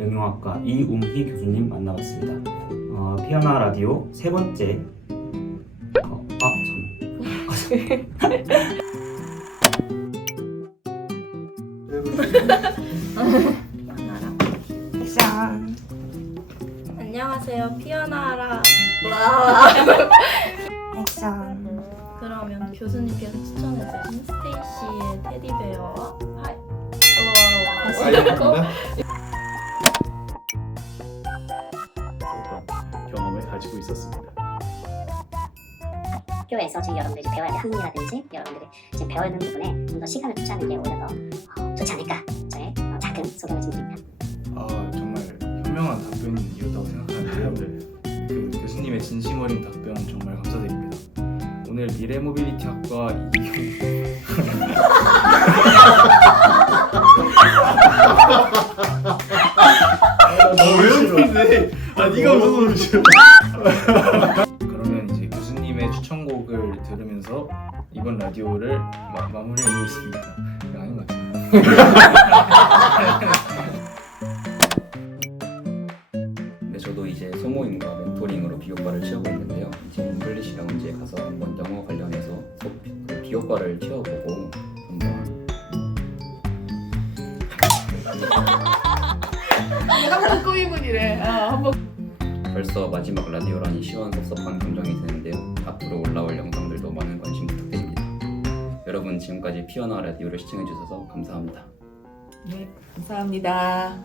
영영학과 이웅희 교수님 만나봤습니다. 어, 피아나 라디오 세 번째 어, 아 참. 액션 안녕하세요 피어나라 액션 그러면 교수님께서 추천해주신 스 알려드립니다. 경험을 가지고 있었습니다. 학교에서 지금 여러분들이 배워야 될 학문이라든지 여러분들이 지금 배워야 되는 부분에 좀 더 시간을 투자하는 게 오히려 더 어, 좋지 않을까 저의 어, 작은 소감을 드립니다. 아 정말 현명한 답변이었다고 생각하는데요. 그 교수님의 진심 어린 답변 정말 감사드립니다. 오늘 미래 모빌리티 학과 이왜 네가 무슨 소리야? 그러면 이제 교수님의 추천곡을 들으면서 이번 라디오를 마, 마무리해 보겠습니다. 이거 아닌 것 같아요. 네, 저도 이제 소모임과 멘토링으로 비교과를 채우고 있는데요. 이제 잉글리시 라운지에 가서 한번 영어 관련해서 소, 그 비교과를 채워보고 한번 내가 꾸미문이래. 아, 한번 벌써 마지막 라디오라니 시원섭섭한 감정이 드는데요. 앞으로 올라올 영상들도 많은 관심 부탁드립니다. 여러분 지금까지 피어나 라디오를 시청해주셔서 감사합니다. 네, 감사합니다.